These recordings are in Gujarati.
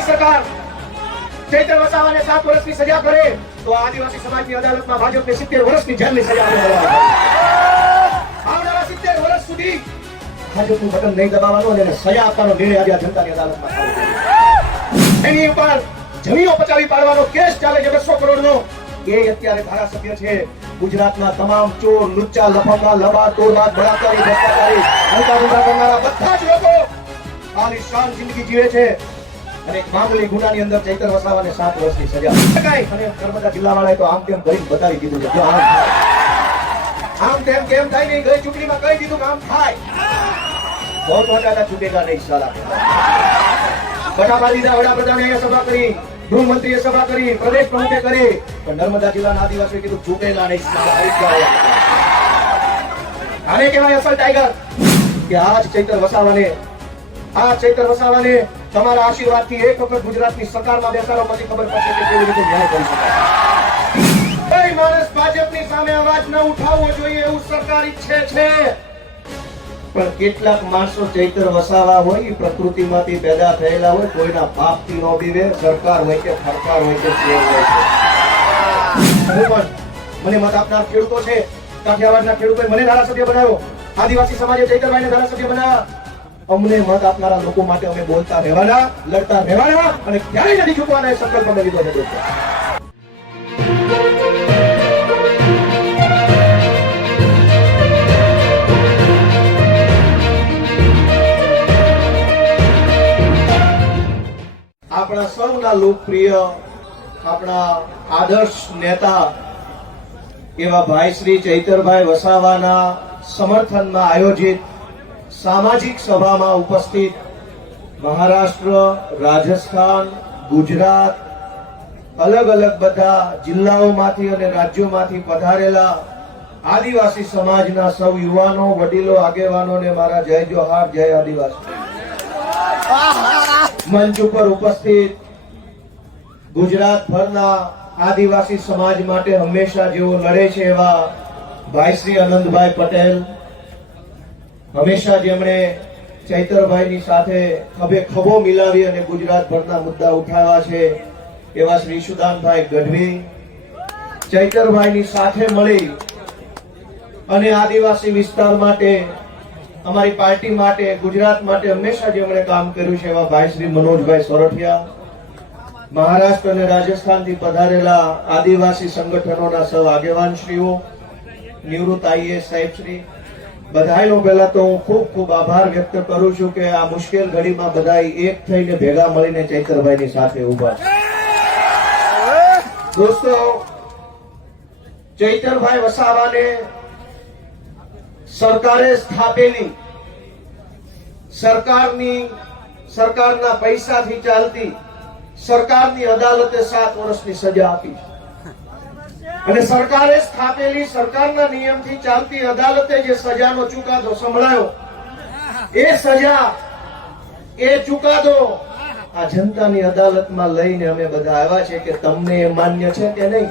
ભાજપની સરકાર ચૈત્ર વસાવાને 7 વર્ષની સજા કરે તો આદિવાસી સમાજની અદાલતમાં ભાજપને 70 વર્ષની જેલની સજા આપવામાં આવનારા 70 વર્ષ સુધી ભાજપનું બટન નહીં દબાવવાનું અને એને સજા આપવાનો નિર્ણય આજે જનતાની અદાલતમાં થયો છે. એની ઉપર જમીનો પચાવી પાડવાનો કેસ ચાલે છે 200 કરોડનો. એ અત્યારે ધારાસભ્ય છે. ગુજરાતના તમામ ચોર, લુચ્ચા, લફંગા, લબાડ, તોડબાદ, બળાત્કારી, ભ્રષ્ટાચારી, હલકા કરનારા બધા જ લોકો આલિશાન જિંદગી જીવે છે અને એક મામૂલી ગુનાની અંદર ચૈત્ર વસાવાને 7 વર્ષની સજા અને નર્મદા જિલ્લાવાળાએ તો આમ તેમ કરીને બતાવી દીધું છે. આમ તેમ કેમ થાય નહીં, ગઈ ચૂંટણીમાં કહી દીધું કામ થાય. બહુ મોટા ચૂકેગા નહીં સાલા. બટાબા દીધા વડાપ્રધાને અહીંયા સભા કરી, ગૃહમંત્રીએ સભા કરી, પ્રદેશ પ્રમુખે કરી, પણ નર્મદા જિલ્લાના આદિવાસીએ કીધું ચૂકેલા નહીં સાલા. આને કહેવાય અસલ ટાઈગર કે આ ચૈત્ર વસાવાને તમારા આશીર્વાદથી એક વખત ગુજરાતની સરકારમાં બેસાડો, પછી ખબર પડશે કે કેવી રીતે ન્યાય કરી શકાય. કોઈ માણસ ભાજપની સામે અવાજ ન ઉઠાવવો જોઈએ એવું સરકાર ઈચ્છે છે, પણ કેટલાક માણસો ચૈત્ર વસાવા હોય એ પ્રકૃતિમાંથી પેદા થયેલા હોય, કોઈના પાપથી ન બીવે. સરકાર હોય કે સરકાર હોય કે શેર હોય છે. મને મત આપનાર ખેડૂતો છે, કાઠિયાવાડના ખેડૂતોએ મને ધારાસભ્ય બનાવ્યો, આદિવાસી સમાજે ચૈતરભાઈને ધારાસભ્ય બનાવ્યા. અમને મત આપનારા લોકો માટે અમે બોલતા રહેવાના, લડતા રહેવાના અને ક્યારેય નથી ઝૂકવાના એ સંકલ્પ અમે લીધો છે. દોસ્તો, આપણા સૌના લોકપ્રિય, આપણા આદર્શ નેતા એવા ભાઈ શ્રી ચૈતરભાઈ વસાવાના સમર્થનમાં આયોજિત સામાજિક સભામાં ઉપસ્થિત મહારાષ્ટ્ર, રાજસ્થાન, ગુજરાત, અલગ અલગ બધા જિલ્લાઓમાંથી અને રાજ્યોમાંથી પધારેલા આદિવાસી સમાજના સૌ યુવાનો, વડીલો, આગેવાનોને મારા જય જોહાર, જય આદિવાસી. મંચ ઉપર ઉપસ્થિત ગુજરાતભરના આદિવાસી સમાજ માટે હંમેશા જેઓ લડે છે એવા ભાઈ શ્રી આનંદભાઈ પટેલ, હંમેશા જેમણે ચૈતરભાઈની સાથે ખભે ખભો મિલાવી અને ગુજરાતભરના મુદ્દા ઉઠાવ્યા છે એવા શ્રી સુદાનભાઈ ગઢવી, ચૈતરભાઈની સાથે મળી અને આદિવાસી વિસ્તાર માટે, અમારી પાર્ટી માટે, ગુજરાત માટે હંમેશા જેમણે કામ કર્યું છે એવા ભાઈ શ્રી મનોજભાઈ સોરઠિયા, મહારાષ્ટ્ર અને રાજસ્થાનથી પધારેલા આદિવાસી સંગઠનોના સૌ આગેવાનશ્રીઓ, નિવૃત્ત આઈએએસ સાહેબશ્રી, બધાનો પહેલા તો હું ખૂબ ખૂબ આભાર વ્યક્ત કરું છું કે આ મુશ્કેલ ઘડીમાં બધા એક થઈને ભેગા મળીને ચૈતરભાઈની સાથે ઉભા છે. દોસ્તો, ચૈતરભાઈ વસાવાને સરકારે સ્થાપેલી, સરકારના પૈસાથી ચાલતી સરકારની અદાલતે 7 વર્ષની સજા આપી અને સરકારે સ્થાપેલી સરકારના નિયમથી ચાલતી અદાલતે જે સજાનો ચુકાદો સંભળાયો, એ સજા, એ ચુકાદો આ જનતાની અદાલતમાં લઈને અમે બધા આવ્યા છે કે તમને એ માન્ય છે કે નહીં.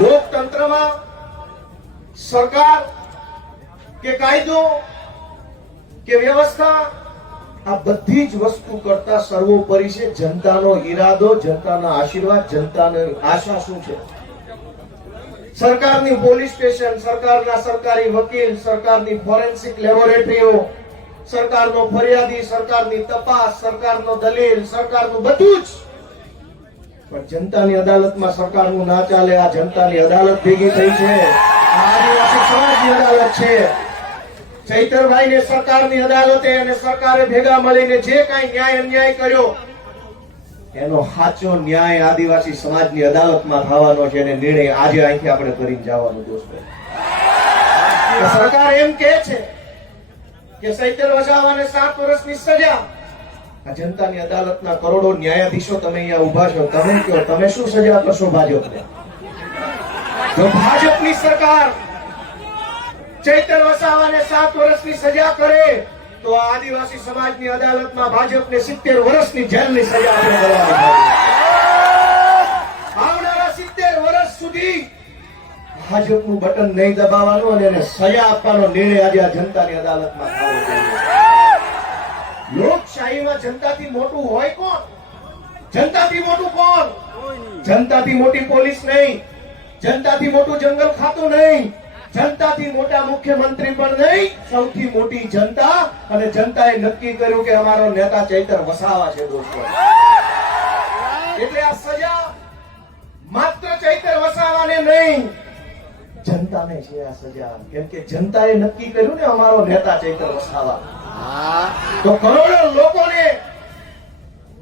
લોકતંત્રમાં સરકાર કે કાયદો કે વ્યવસ્થા આ બધી જ વસ્તુ કરતા સર્વોપરી છે જનતાનો ઈરાદો, જનતાના આશીર્વાદ, જનતાની આશા શું છે. સરકારની પોલીસ સ્ટેશન, સરકારના સરકારી વકીલ, સરકારની ફોરેન્સિક લેબોરેટરીઓ, સરકારનો ફરિયાદી, સરકારની તપાસ, સરકારનો દલીલ, સરકારનું બધું જ, પણ જનતાની અદાલતમાં સરકારનું ના ચાલે. આ જનતાની અદાલત ભેગી થઈ છે, આદિવાસી સમાજની અદાલત છે. ચૈતરભાઈને સરકારની અદાલતે અને સરકારે ભેગા મળીને જે કાંઈ ન્યાય અન્યાય કર્યો એનો સાચો ન્યાય આદિવાસી સમાજની અદાલતમાં થવાનો છે અને નિર્ણય આજે અહીંથી આપણે કરીને જવાનું. દોસ્તો, સરકાર એમ કહે છે કે ચૈતર વસાવાને 7 વર્ષની સજા. આ જનતાની અદાલતના કરોડો ન્યાયાધીશો તમે અહીંયા ઉભા છો, તમે કહો તમે શું સજા કરશો ભાજપને? જો ભાજપની સરકાર ચૈતર વસાવાને 7 વર્ષની સજા કરે તો આદિવાસી સમાજની અદાલતમાં ભાજપને 70 વર્ષની જેલની સજા આવનારા 70 વર્ષ સુધી ભાજપનું બટન નહીં દબાવવાનું અને એને સજા આપવાનો નિર્ણય આજે આ જનતાની અદાલતમાં થયો છે. લોકશાહીમાં જનતાથી મોટું હોય કોણ? જનતાથી મોટું કોણ? જનતાથી મોટી પોલીસ નહીં, જનતાથી મોટું જંગલ ખાતું નહીં, જનતાથી મોટા મુખ્યમંત્રી પણ નહીં, સૌથી મોટી જનતા. અને જનતાએ નક્કી કર્યું કે અમારો નેતા ચૈતર વસાવા છે દોસ્તો. એટલે આ સજા માત્ર ચૈતર વસાવાને નહીં, જનતાને છે આ સજા. કેમ કે જનતાએ નક્કી કર્યું ને અમારો નેતા ચૈતર વસાવા. તો કરોડો લોકોને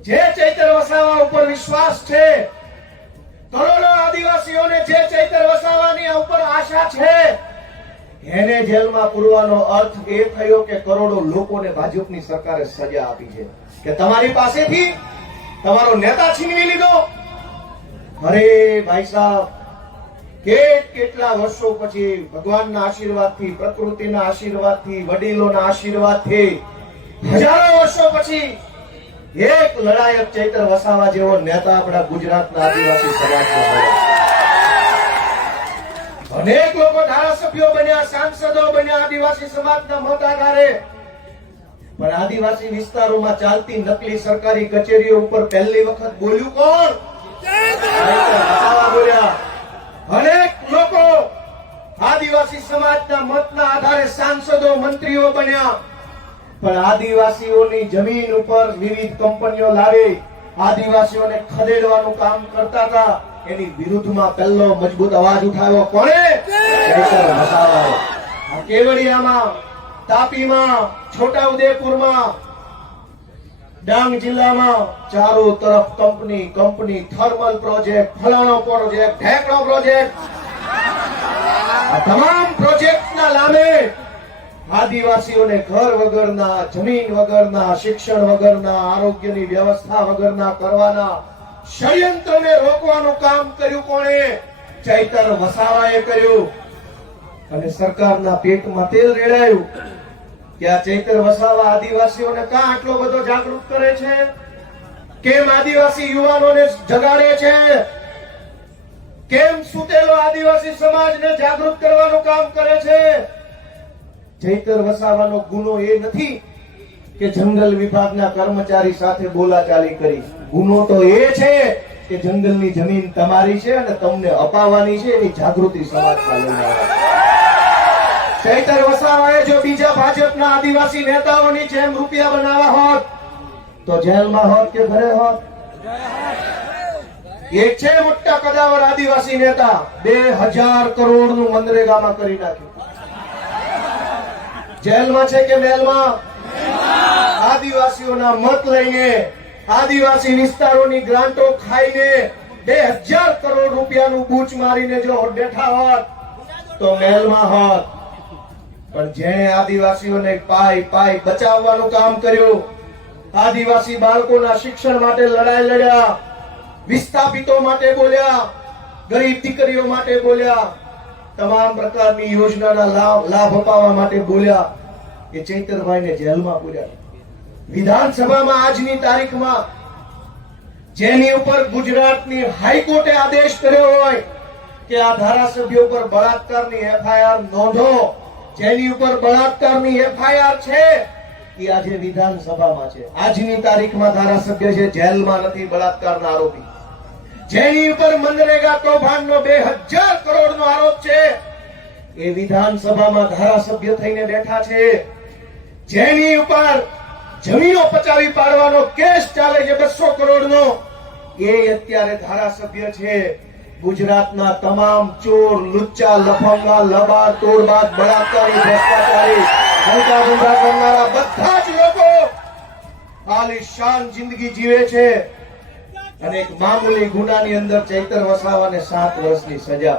જે ચૈતર વસાવા ઉપર વિશ્વાસ છે, કરોડો આદિવાસીઓને જે ચૈતર વસાવાની ઉપર આશા છે, એને જેલમાં પૂરવાનો અર્થ એ થયો કે કરોડો લોકોને ભાજપની સરકારે સજા આપી છે કે તમારી પાસેથી તમારો નેતા છીનવી લીધો. અરે ભાઈ સાહેબ, કેટલા વર્ષો પછી ભગવાનના આશીર્વાદથી, પ્રકૃતિના આશીર્વાદથી, વડીલોના આશીર્વાદથી, હજારો વર્ષો પછી એક લડાયક ચૈતર વસાવા જેવો નેતા આપણા ગુજરાતના આદિવાસી સમાજમાં મળ્યો. અનેક લોકો ધારાસભ્યો બન્યા, સાંસદો બન્યા આદિવાસી સમાજના મત આધારે. પણ આદિવાસી વિસ્તારોમાં ચાલતી નકલી સરકારી કચેરીઓ ઉપર પહેલી વખત બોલ્યું કોણ? બોલ્યા. અનેક લોકો આદિવાસી સમાજના મતના આધારે સાંસદો, મંત્રીઓ બન્યા. પણ આદિવાસીઓની જમીન ઉપર વિવિધ કંપનીઓ લાવી આદિવાસીઓને ખદેડવાનું કામ કરતા હતા. એની વિરુદ્ધમાં પહેલો મજબૂત અવાજ ઉઠાવ્યો કોણે? ચૈતર વસાવાએ. કેવડિયામાં, તાપીમાં, છોટાઉદેપુરમાં, ડાંગ જિલ્લામાં ચારો તરફ કંપની, થર્મલ પ્રોજેક્ટ, ફલાણો પ્રોજેક્ટ, ઢેકણો પ્રોજેક્ટ. આ તમામ પ્રોજેક્ટના નામે આદિવાસીઓને ઘર વગરના, જમીન વગરના, શિક્ષણ વગરના, આરોગ્યની વ્યવસ્થા વગરના કરવાના ષડયંત્રને રોકવાનું કામ કર્યું કોણે? ચૈતર વસાવાએ કર્યું. અને સરકારના પેટમાં તેલ રેડાયું કે આ ચૈતર વસાવા આદિવાસીઓને કાં આટલો બધો જાગૃત કરે છે? કેમ આદિવાસી યુવાનોને જગાડે છે? કેમ સુતેલો આદિવાસી સમાજને જાગૃત કરવાનું કામ કરે છે? ચૈતર વસાવાનો ગુનો એ નથી કે જંગલ વિભાગના કર્મચારી સાથે બોલાચાલી કરી. ગુનો તો એ છે કે જંગલની જમીન તમારી છે અને તમને અપાવવાની છે, એની જાગૃતિ સમાજમાં લઈને આવે. ચૈતર વસાવાએ જો બીજા ભાજપના આદિવાસી નેતાઓની જેમ રૂપિયા બનાવવા હોત તો જેલમાં હોત કે ઘરે હોત? એક છે મોટા કદાવર આદિવાસી નેતા, 2000 કરોડનું મનરેગામાં કરી નાખ્યું. જેલમાં છે કે મહેલમાં? આદિવાસીઓના મત લઈને, આદિવાસી વિસ્તારોની ગ્રાન્ટો ખાઈને 2000 કરોડ રૂપિયાનું બૂચ મારીને જો બેઠા હોત તો મહેલમાં હોત. પણ જેણે આદિવાસીઓને પાય બચાવવાનું કામ કર્યું, આદિવાસી બાળકોના શિક્ષણ માટે લડાઈ લડ્યા, વિસ્થાપિતો માટે બોલ્યા, ગરીબ દીકરીઓ માટે બોલ્યા, તમામ પ્રકારની યોજનાના લાભ અપાવવા માટે બોલ્યા, એ ચૈતરભાઈને જેલમાં પૂર્યા. વિધાનસભામાં આજની તારીખમાં જેની ઉપર ગુજરાતની હાઈકોર્ટે આદેશ કર્યો હોય કે આ ધારાસભ્યો પર બળાત્કારની એફઆઈઆર નોંધો, જેની ઉપર બળાત્કારની એફઆઈઆર છે એ આજે વિધાનસભામાં છે. આજની તારીખમાં ધારાસભ્ય છે, જેલમાં નથી બળાત્કારના આરોપી. જેની ઉપર મનરેગા કૌભાંડનો 2000 કરોડનો આરોપ છે એ વિધાનસભામાં ધારાસભ્ય થઈને બેઠા છે. જેની ઉપર જમીનો પચાવી પાડવાનો કેસ ચાલે છે 200 કરોડનો, એ અત્યારે ધારાસભ્ય છે. ગુજરાતના તમામ ચોર, લુચ્ચા, લફંગા, લબાડ, તોડબાજ, બળાત્કારી, ભ્રષ્ટાચારી, ધંધા ધંધા કરનારા બધા જ લોકો આલીશાન જિંદગી જીવે છે. અને એક મામૂલી ગુનાની અંદર ચૈતર વસાવાને 7 વર્ષની સજા.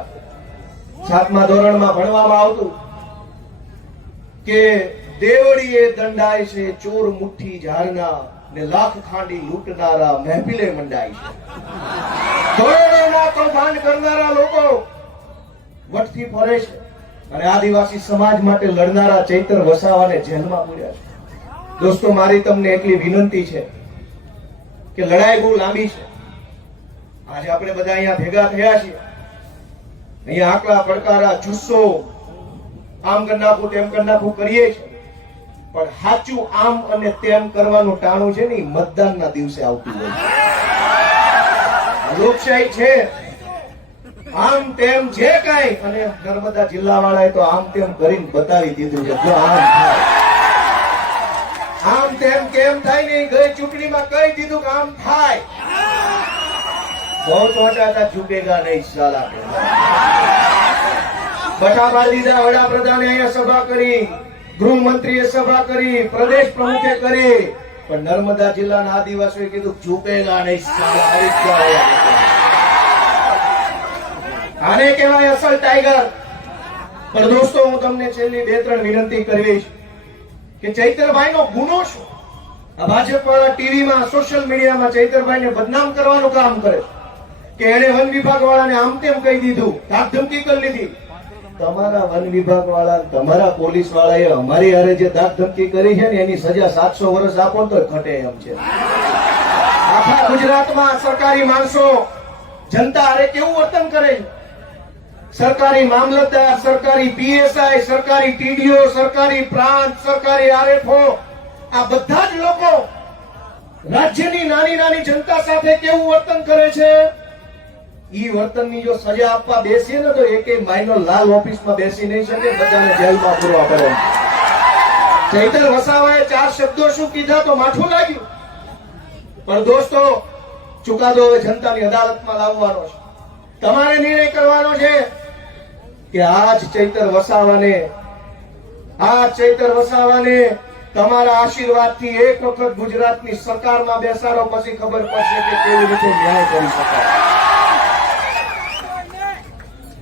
7મા ધોરણમાં ભણવામાં આવતું કે દેવડીએ દંડાય છે ચોર મુઠ્ઠી ઝારના, ને લાખ ખાંડી લૂંટનારા મહેફિલે મંડાય છે. કરોડોના કૌભાંડ કરનારા લોકો વટથી ફરે છે અને આદિવાસી સમાજ માટે લડનારા ચૈતર વસાવાને જેલમાં પૂર્યા છે. દોસ્તો, મારી તમને એટલી વિનંતી છે કે લડાઈ બહુ લાંબી છે. આજે આપણે બધા અહીંયા ભેગા થયા છીએ, અહીંયા આકડા પડકારા, જુસ્સો, આમ કરી નાખું તેમ કરી નાખું કરીએ છીએ. પણ સાચું આમ અને તેમ કરવાનું ટાણું છે ને ઈ મતદાનના દિવસે આવતું હોય. લોકશાહી છે આમ તેમ જે કાંઈ, અને નર્મદા જિલ્લા વાળાએ તો આમ તેમ કરીને બતાવી દીધું છે. જો આમ થાય, આમ તેમ કેમ થાય ને, ગઈ ચૂંટણીમાં કહી દીધું કે આમ થાય. બહુ ચોંટા હતા, ઝૂકેગા નહીં સાલા. બટા પાડી દીધા. વડાપ્રધાને અહીંયા સભા કરી, ગૃહમંત્રીએ સભા કરી, પ્રદેશ પ્રમુખે કરી, પણ નર્મદા જિલ્લાના આદિવાસીઓએ કીધું ઝૂકેગા નહીં સાલા. આવી ગયા. આને કહેવાય અસલ ટાઈગર. પણ દોસ્તો, હું તમને છેલ્લી 2-3 વિનંતી કરીશ કે ચૈતરભાઈ નો ગુનો શું? આ ભાજપ વાળા ટીવીમાં, સોશિયલ મીડિયામાં ચૈતરભાઈને બદનામ કરવાનું કામ કરે કે એને વન વિભાગ વાળાને આમ તેમ કહી દીધું, ધાકધમકી કરી લીધી. તમારા વન વિભાગ વાળા, તમારા પોલીસ વાળાએ અમારી હારે જે ધાકધમકી કરી છે ને એની સજા 700 વર્ષ આપો તો ઘટે એમ છે. આખા ગુજરાતમાં સરકારી માણસો જનતા હારે કેવું વર્તન કરે? સરકારી મામલતદાર, સરકારી પીએસઆઈ, સરકારી ટીડીઓ, સરકારી પ્રાંત, સરકારી આરએફઓ, આ બધા જ લોકો રાજ્યની નાની નાની જનતા સાથે કેવું વર્તન કરે છે? ઈ વર્તનની જો સજા આપવા બેસીએ ને તો એક માઇનર લાલ ઓફિસમાં બેસી નહીં શકે, બધાને જેલમાં પૂરવા પડે. ચૈતર વસાવાએ 4 શબ્દો શું કીધા તો માઠું લાગ્યું. પણ દોસ્તો, ચુકાદો હવે જનતાની અદાલતમાં લાવવાનો છે. તમારે નિર્ણય કરવાનો છે કે આજ ચૈતર વસાવાને તમારા આશીર્વાદથી એક વખત ગુજરાતની સરકારમાં બેસાડો, પછી ખબર પડશે કે કેવી રીતે ન્યાય કરી શકાય.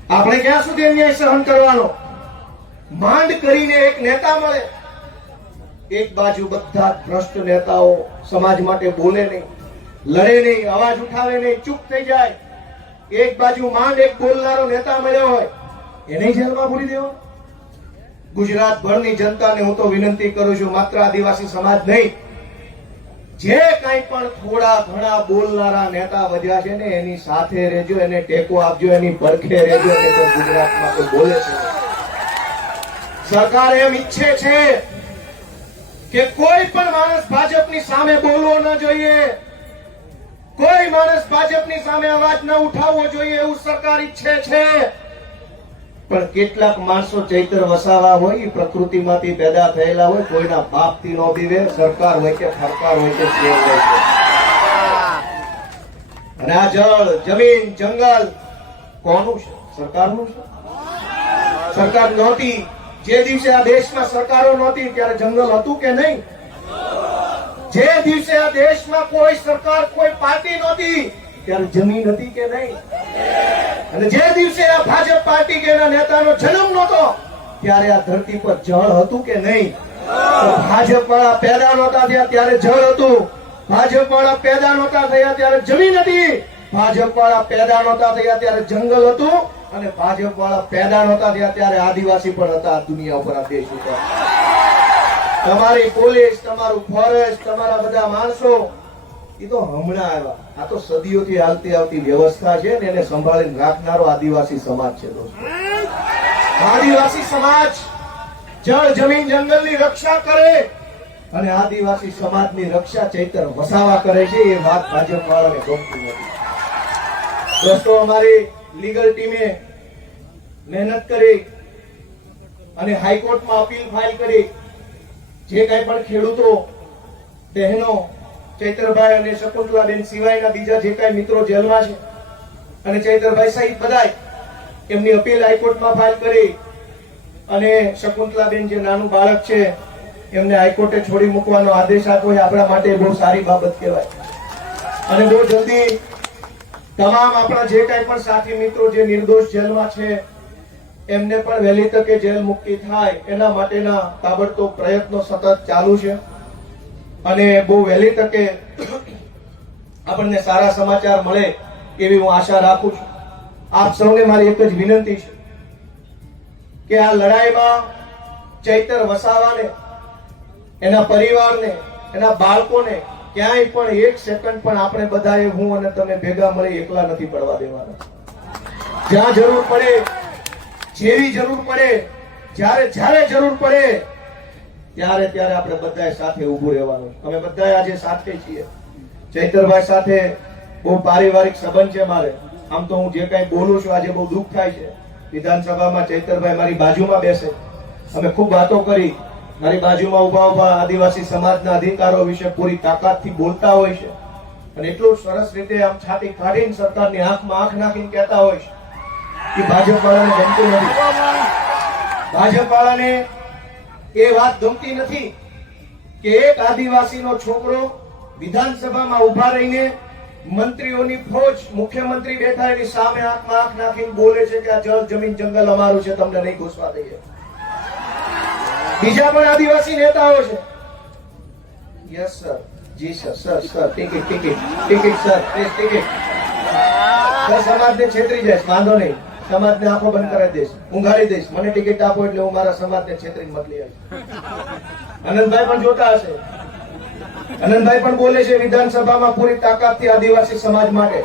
આપણે ક્યાં સુધી અન્યાય સહન કરવાનો? માંડ કરીને એક નેતા મળે, એક બાજુ બધા ભ્રષ્ટ નેતાઓ સમાજ માટે બોલે નહીં, લડે નહીં, અવાજ ઉઠાવે નહીં, ચૂપ થઈ જાય. એક બાજુ માંડ એક બોલનારો નેતા મળ્યો હોય, એને જેલમાં પૂરી દેવો. ગુજરાત ભરની જનતાને હું તો વિનંતી કરું છું, માત્ર આદિવાસી સમાજ નહીં, જે કઈ પણ થોડા ઘણા બોલનારા નેતા વધ્યા છે ને એની સાથે રહેજો, એને ટેકો આપજો, એની પડખે રહેજો. ગુજરાતમાં તો બોલે છે. સરકાર એમ ઈચ્છે છે કે કોઈ પણ માણસ ભાજપની સામે બોલવો ન જોઈએ, કોઈ માણસ ભાજપની સામે અવાજ ન ઉઠાવવો જોઈએ, એવું સરકાર ઈચ્છે છે. પણ કેટલાક માણસો ચૈતર વસાવા હોય, પ્રકૃતિમાંથી પેદા થયેલા હોય, કોઈના બાપથી નો બીવે, સરકાર હોય કે સરકાર હોય કે શેર હોય. અને આ જળ, જમીન, જંગલ કોનું છે? સરકારનું છે. સરકાર નહોતી, જે દિવસે આ દેશમાં સરકારો નહોતી ત્યારે જંગલ હતું કે નહીં? જે દિવસે આ દેશમાં કોઈ સરકાર, કોઈ પાર્ટી નહોતી ત્યારે જમીન હતી કે નહીં? અને જે દિવસે આ ભાજપ પાર્ટી કે એના નેતાનો જન્મ નહોતો ત્યારે આ ધરતી પર જળ હતું કે નહીં? ભાજપ વાળા પેદા નહોતા થયા ત્યારે જળ હતું, ભાજપ વાળા પેદા નહોતા થયા ત્યારે જમીન હતી, ભાજપ વાળા પેદા નહોતા થયા ત્યારે જંગલ હતું, અને ભાજપ વાળા પેદા નહોતા થયા ત્યારે આદિવાસી પણ હતા આ દુનિયા ઉપર, આ દેશ ઉપર. તમારી પોલીસ, તમારું ફોરેસ્ટ, તમારા બધા માણસો એ તો હમણાં આવ્યા. આ તો સદીઓથી હાલતી આવતી વ્યવસ્થા છે ને એને સંભાળીને રાખનારો આદિવાસી સમાજ છે. દોસ્તો, આદિવાસી સમાજ જળ, જમીન, જંગલની રક્ષા કરે અને આદિવાસી સમાજની રક્ષા ચૈતર વસાવા કરે છે. એ વાત ભાજપ વાળાને ગમતી નથી. દોસ્તો, અમારી લીગલ ટીમે મહેનત કરી અને હાઈકોર્ટમાં અપીલ ફાઇલ કરી. જે કઈ પણ ખેડૂતો, બહેનો, ચૈતરભાઈ અને શકુંતલાબેન સિવાયના બીજા જે કઈ મિત્રો જેલમાં છે અને ચૈતરભાઈ સહિત બધાય એમની અપીલ હાઈકોર્ટમાં ફાઇલ કરી અને શકુંતલાબેન જે નાનું બાળક છે એમને હાઈકોર્ટે છોડી મૂકવાનો આદેશ આપ્યો. આપણા માટે બહુ સારી બાબત કહેવાય. અને બહુ જલ્દી તમામ આપણા જે કઈ પણ સાથી મિત્રો જે નિર્દોષ જેલમાં છે એમને પણ વહેલી તકે જેલ મુક્તિ થાય એના માટેના તાબડતોબ પ્રયત્નો સતત ચાલુ છે. અને બહુ વહેલી તકે આપણને સારા સમાચાર મળે એવી હું આશા રાખું છું. આપ સૌને મારી એક જ વિનંતી છે કે આ લડાઈમાં ચૈતર વસાવાને, એના પરિવારને, એના બાળકોને ક્યાંય પણ એક સેકન્ડ પણ આપણે બધાએ, હું અને તમે ભેગા મળી એકલા નથી પડવા દેવાના. જ્યાં જરૂર પડે, જેવી જરૂર પડે, જ્યારે જરૂર પડે ત્યારે ત્યારે આપણે બધાએ સાથે ઊભું રહેવાનું. અમે બધાએ આજે સાથે છીએ. ચૈતરભાઈ સાથે બહુ પારિવારિક સંબંધ છે મારે. આમ તો હું જે કઈ બોલું છું આજે બહુ દુઃખ થાય છે. વિધાનસભામાં ચૈતરભાઈ મારી બાજુમાં બેસે, અમે ખૂબ વાતો કરી. મારી બાજુમાં ઉભા ઉભા આદિવાસી સમાજના અધિકારો વિશે પૂરી તાકાતથી બોલતા હોય છે અને એટલું સરસ રીતે આમ છાતી કાઢીને સરકારની આંખમાં આંખ નાખીને કહેતા હોય છે કે ભાજપ વાળાને ગમતું નથી. ભાજપ વાળાને એ વાત ગમતી નથી કે એક આદિવાસીનો છોકરો વિધાનસભામાં ઉભા રહીને મંત્રીઓની ફોજ, મુખ્યમંત્રી બેઠા એની સામે આંખમાં આંખ નાખીને બોલે છે કે આ જળ જમીન જંગલ અમારું છે, તમને નહીં ઘૂસવા દઈએ. બીજા પણ આદિવાસી નેતાઓ છે. યસ સર, જી sir, sir sir ticket ticket ticket sir, ticket sir. સમાજને છેતરી જાય, વાંધો નહીં, સમાજને આંખો બંધ કરાવી દઈશ, ઊંઘાડી દઈશ. મને ટિકિટ આપો એટલે હું મારા સમાજને છેતરીને મત લઈ આવીશ. આનંદભાઈ પણ જોતા હશે. આનંદભાઈ પણ બોલે છે વિધાનસભામાં પૂરી તાકાતથી આદિવાસી સમાજ માટે.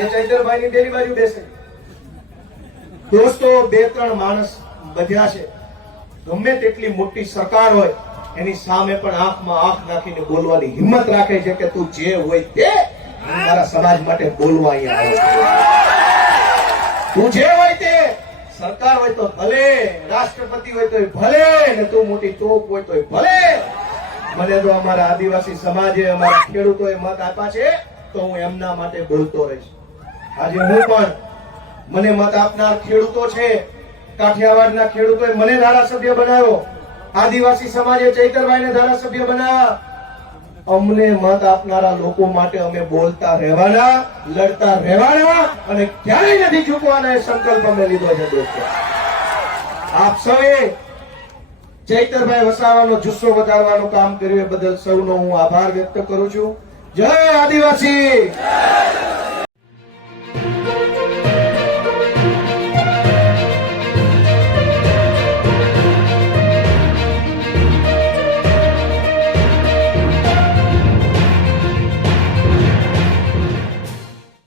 એ ચૈતરભાઈની પેલી બાજુ બેસે. દોસ્તો, બે ત્રણ માણસ બધ્યા છે. ગમે તેટલી મોટી સરકાર હોય એની સામે પણ આંખમાં આંખ નાખીને બોલવાની હિંમત રાખે છે કે તું જે હોય તે મારા સમાજ માટે બોલવા અહીંયા આવ્યો. તું જે હોય તે, સરકાર હોય તો ભલે, રાષ્ટ્રપતિ હોય તો ભલે, ને તું મોટી તોપ હોય તો ભલે. મને તો અમારા આદિવાસી સમાજે, અમારા ખેડૂતોએ મત આપ્યા છે તો હું એમના માટે બોલતો રહીશ. આજે હું પણ, મને મત આપનાર ખેડૂતો છે, કાઠિયાવાડના ખેડૂતોએ મને ધારાસભ્ય બનાવ્યો, આદિવાસી સમાજે ચૈતરભાઈને ધારાસભ્ય બનાવ્યા. અમને મત આપનારા લોકો માટે અમે બોલતા રહેવાના, લડતા રહેવાના અને ક્યારેય નથી ઝૂકવાના. એ સંકલ્પ અમે લીધો છે દોસ્તો. આપ સૌએ ચૈતરભાઈ વસાવાનો જુસ્સો વધારવાનું કામ કર્યું એ બદલ સૌનો હું આભાર વ્યક્ત કરું છું. જય આદિવાસી.